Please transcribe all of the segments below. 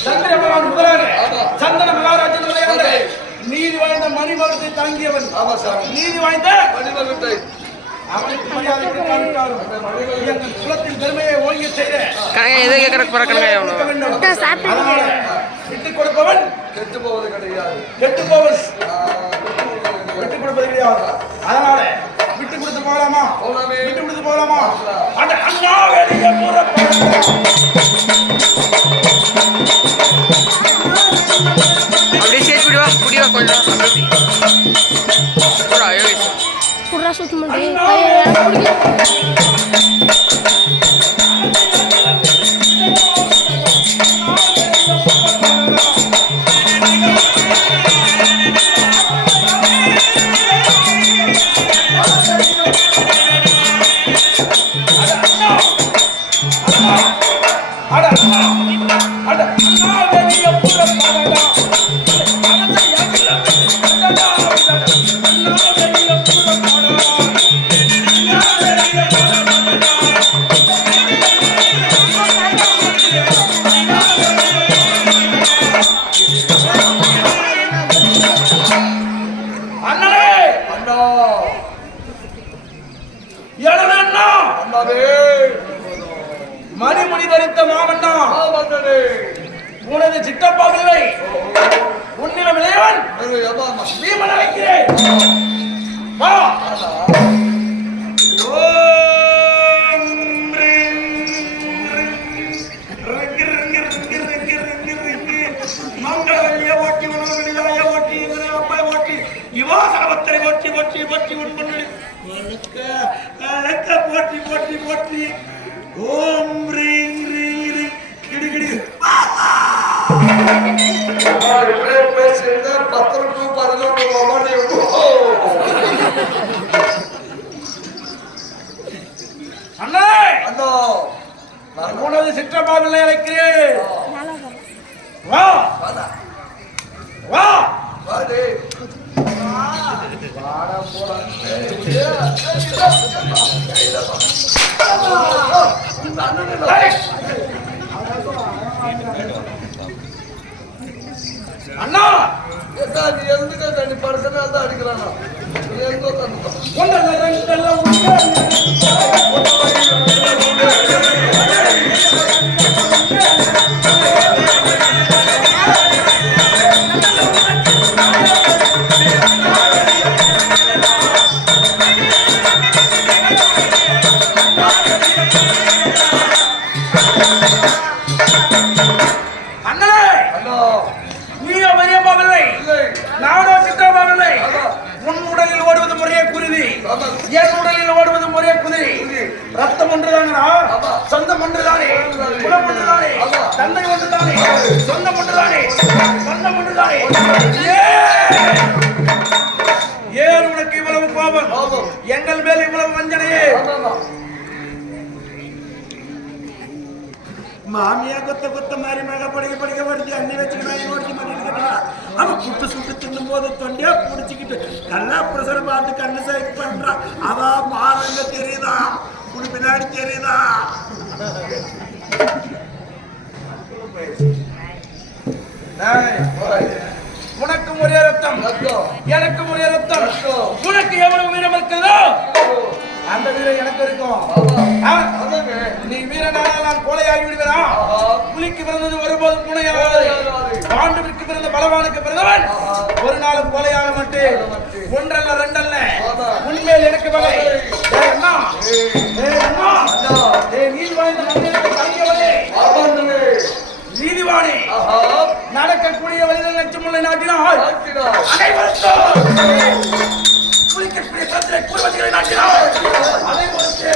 சந்திர பகவான் முதலாக. சந்தன மகாராஜன் விளையாண்ட நீதி வாய்ந்த மணிமகத்தை தாங்கியவன். ஆமா சாமி நீதி வாய்ந்த மணிமகத்தை குலத்தின் பெருமையை ஓங்கி செய்த கணக்கு எதை கேட்கறக்கு போற கணக்கு கொடுக்க எவ்வளோ வேண்டும். அதனால விட்டுக் கொடுப்பவன் கெட்டு போவது கிடையாது. கெட்டு போவது கிடையாது. விட்டுக் கொடுப்பது கிடையாது. அதனால விட்டு கொடுத்து போகலாமா. விட்டு கொடுத்து போகலாமா? அண்ணா வெளியே போற யூஸ் பண்ணி அட அட அட அட அட அட அட மணிமுடி தரித்த மாமன்னா உனது சித்தப்பா இல்லை உன்னிடம் இளையவன் பீமன் வைக்கிறேன் வா போற்றி போற்றி போற்றி போற்றி போற்றி போற்றி ஓம் ரீங் ரீங் ரீங் கிடு கிடு பேசியிருந்தா பத்து ரூபாய் பதினொன்று அண்ணா! அண்ணா. நான் உனது சிற்றம்பாவில் இருக்கிறேன் வா. வா. வா அண்ணா! நீ எந்த கண்டி படுத்தனால்தான் அடிக்கிறானா? நீ எங்கோ கண்டு தந்தை ஒன்றுதானே சொந்தம் ஒன்றுதானே சொந்தம் ஒன்றுதானே ஏன்? உனக்கு இவ்வளவு கோபம். எங்கள் மேல் இவ்வளவு வஞ்சனையே? மாமியா கொத்த கொத்த மாதிரி மக படிக்க படிக்க படிச்சு அண்ணி வச்சுக்கு நான் ஓடிச்சு பண்ணிட்டு அவன் புட்டு சுட்டு தின்னும் போது தொண்டியா புடிச்சுக்கிட்டு கல்லா பிரசர பார்த்து கண்ணு சைக் பண்றான் அவ மாறங்க தெரியுதா? உனக்கு பின்னாடி தெரியுதா டேய், உனக்கும் ஒரே ரத்தம். எனக்கும் ஒரே ரத்தம். உனக்கு எவ்வளவு வீரம் இருக்கிறதோ அந்த வீரம் எனக்கு இருக்கும். நீ வீரனானால் நான் கோழையாகி விடுவேனா. புலிக்கு பிறந்தது ஒருபோதும் புனையாகாது பாண்டுவிற்கு பிறந்த பலவானுக்கு பிறந்தவன். ஒரு நாளும் கொலையாக மாட்டேன். ஒன்றல்ல ரெண்டல்ல. உண்மையில் எனக்கு பகை அண்ணா. நீதிவானே. நடக்கக்கூடிய வழிகள் லட்சமுள்ள நாட்டினால் குளிக்கக்கூடிய சந்திரை குருவதிகளை நாட்டினால் அதை பொறுத்து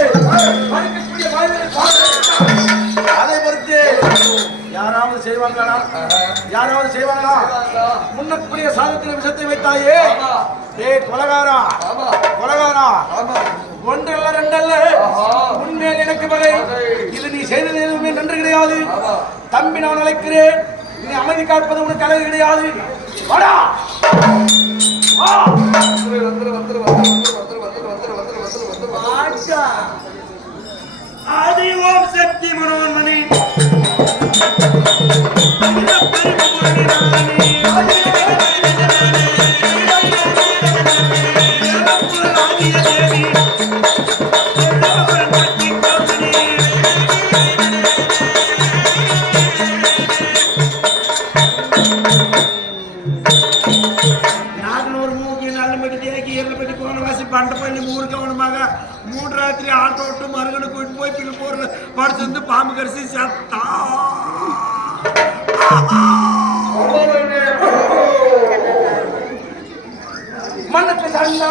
மறுக்கக்கூடிய அதை பொறுத்து யாராவது செய்வாங்களா யாராவது செய்வாங்களா முன்னக்கூடிய சாதத்தில் விஷத்தை வைத்தாயே. ஏய் கொலகாரா? கொலகாரா? ஒன்றல்ல ரெண்டல்ல. உண்மையில் எனக்கு பகை. இது நீ செய்தது எதுவுமே நன்று கிடையாது. தம்பி நான் அழைக்கிறேன். நீ அமைதி காப்பது உனக்கு அழகு கிடையாது. வாடா! ஆதி ஓம் சக்தி மனோன்மணி. கவனமாக மூன்று ராத்திரி ஆட்டோ விட்டு மருகனை கூட்டு போய் பில்போர்ல படுத்து வந்து பாம்பு கரிசி சத்தா மண்ணுக்கு சண்டா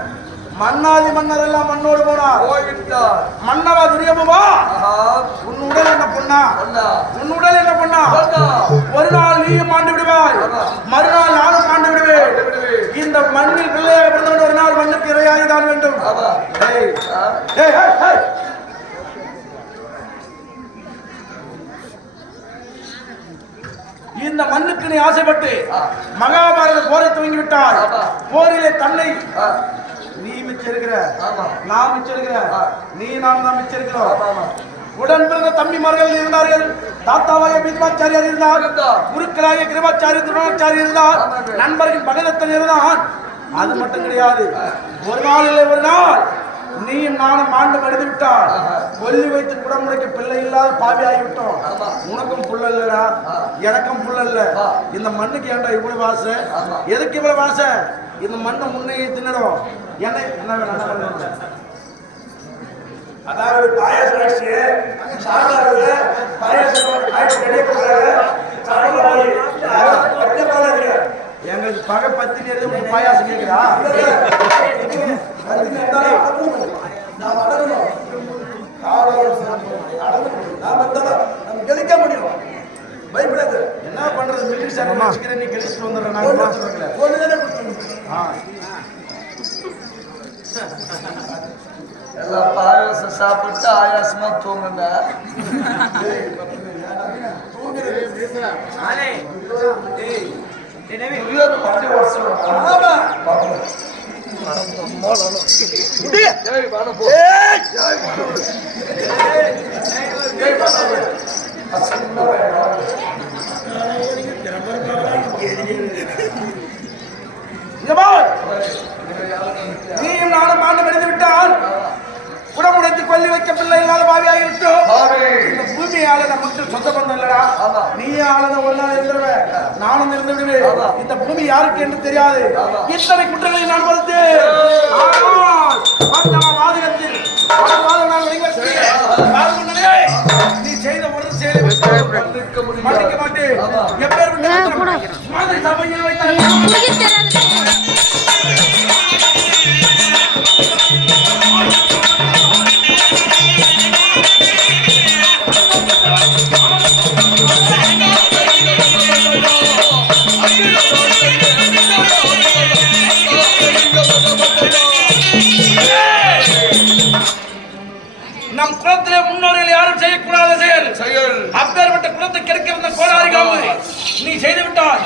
மன்னாதி மன்னர் எல்லாம் மண்ணோடு போனார். போய்விட்டார். மன்னவா துரியமவா ஆஹா. உன் உடல் என்ன பொண்ணா? உன் உடல் என்ன பொண்ணா? ஒரு நாள் நீயும் ஆண்டு விடுவாய். மறுநாள் நானும் ஆண்டு விடுவேன். இந்த மண்ணில் பிள்ளையாக பிறந்தவன் ஒரு நாள் மண்ணுக்கு இரையாகி தான் வேண்டும். இந்த மண்ணுக்கு நீ ஆசைப்பட்டு. மகாபாரத போரை துவங்கி விட்டாய் ஆமா. போரிலே தன்னை ஆமா. நான் ஆ. நீ நான் தான் ஆமா உடன் பிறந்த தம்பிமார்கள் இருந்தார்கள். தாத்தாவாய பீஷ்மாச்சாரியார் இருந்தார். குருக்களாகிய கிருபாச்சாரி துரோணாச்சாரி இருந்தார். நண்பர்கள் பகதத்தன் இருந்தான். அது மட்டும் கிடையாது. ஒரு நாள் இல்லை ஒரு நாள். நீயும் நானும் ஆண்டு மடிந்து விட்டார் ஆஹா. கொல்லி வைத்து குடமுடைக்க பிள்ளை இல்லாத பாவி ஆகிவிட்டோம். உனக்கும் புள்ள இல்லடா. எனக்கும் புள்ள இல்ல. இந்த மண்ணுக்கு ஏன்டா இவ்வளவு ஆசை. எதுக்கு இவ்வளவு ஆசை? இந்த மண்ணை முன்னே தின்னுடும் என்ன வேணும் அதாவது பாயாசம் ஆயிடுச்சு சாப்பிடாது பாயாசம் ஆயிடுச்சு ரெடி அப்படியே போகாதீங்க எங்களுக்கு பகை பத்தினி இருந்து பாயாசம் கேக்குதா நாம் அடங்கணும். நம்ம கெளிக்க முடியும். பயப்படாது. என்ன பண்றது? மிலிட்டரி சார் வச்சுக்கிறேன் நீ கழிச்சுட்டு வந்துடுறேன். நான் சொல்றேன் ஒன்று தானே கொடுத்துருங்க ஆ எல்லாம் பாயாசம் சாப்பிட்டு ஆயாசமா தூங்குங்க துரியோதன நாள் இருந்துருவ நானும் இருந்து விடுவேன். இந்த பூமி யாருக்கு என்று தெரியாது. இத்தனை குற்றங்களை நான் பஞ்சம வாதகத்தில் நீ செய்த ஒரு செயலை மன்னிக்க மாட்டேன். சபையில் வைத்தார். செய்து.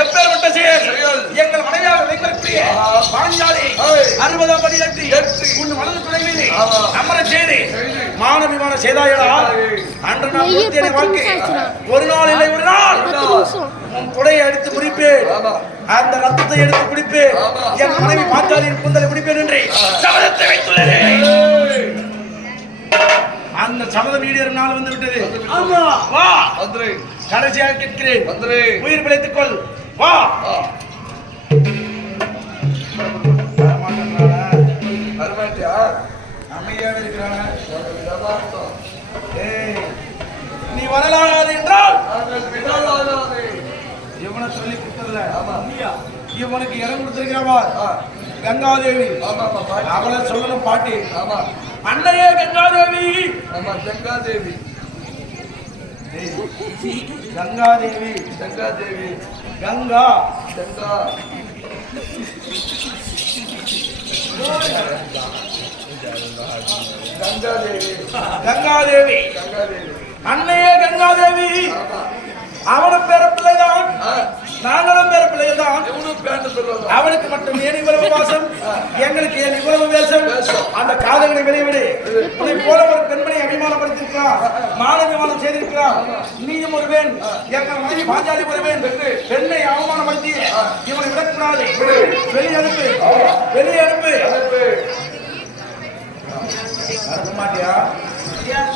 எப்பேற்பட்ட செயல். எங்கள் மனைவியாக. பாஞ்சாலி. அறுபதாம் படி எட்டி எட்டி. உன் வலது துணை மீது. அமர செய்து செய்தாயடா. அன்று நான் கொடுத்தேன் வாழ்க்கை. ஒரு நாள் இல்லை ஒரு நாள் உன் குடையை எடுத்து முடிப்பேன். அந்த ரத்தத்தை எடுத்து குடிப்பேன். என் மனைவி பாஞ்சாலியின் குந்தலை குடிப்பேன் என்று சபதத்தை வைத்துள்ளேன். அந்த சபதம் ஈடேறும் நாள் வந்து விட்டது ஆமா வா மந்திரி கடைசியாக கேட்கிறேன். உயிர் பிழைத்துக் கொள். வா. நீ வரலாகாது என்றால்? இவனை சொல்லி கொடுத்ததுல. இவனுக்கு இடம் கொடுத்திருக்கிறவா? கங்காதேவி. அவளை சொல்லணும் பாட்டி. ஆமா. அன்னையே கங்காதேவி. ஆமா கங்காதேவி. கங்காதேவி. கங்காதேவி. கங்கா. கங்கா. கங்காதேவி. கங்காதேவி. கங்காதேவி. அன்னையே கங்காதேவி. ஆமா. அவனும் பேர பிள்ளைதான் நாங்களும் பேர பிள்ளைகள் தான் அவனுக்கு மட்டும் ஏன் இவ்வளவு பாசம்? எங்களுக்கு ஏன் இவ்வளவு வேஷம்? அந்த காதலை வெளியிடு இதை போல ஒரு பெண்மனை அபிமானப்படுத்திருக்கலாம் மானவிமானம் செய்திருக்கலாம். நீயும் ஒரு பெண் எங்கள் மனைவி பாஞ்சாலி ஒரு பெண் பெண்ணை அவமானப்படுத்தி இவனை விடக்கூடாது. வெளியனுப்பு வெளியனுப்பு மாட்டியா? Yeah.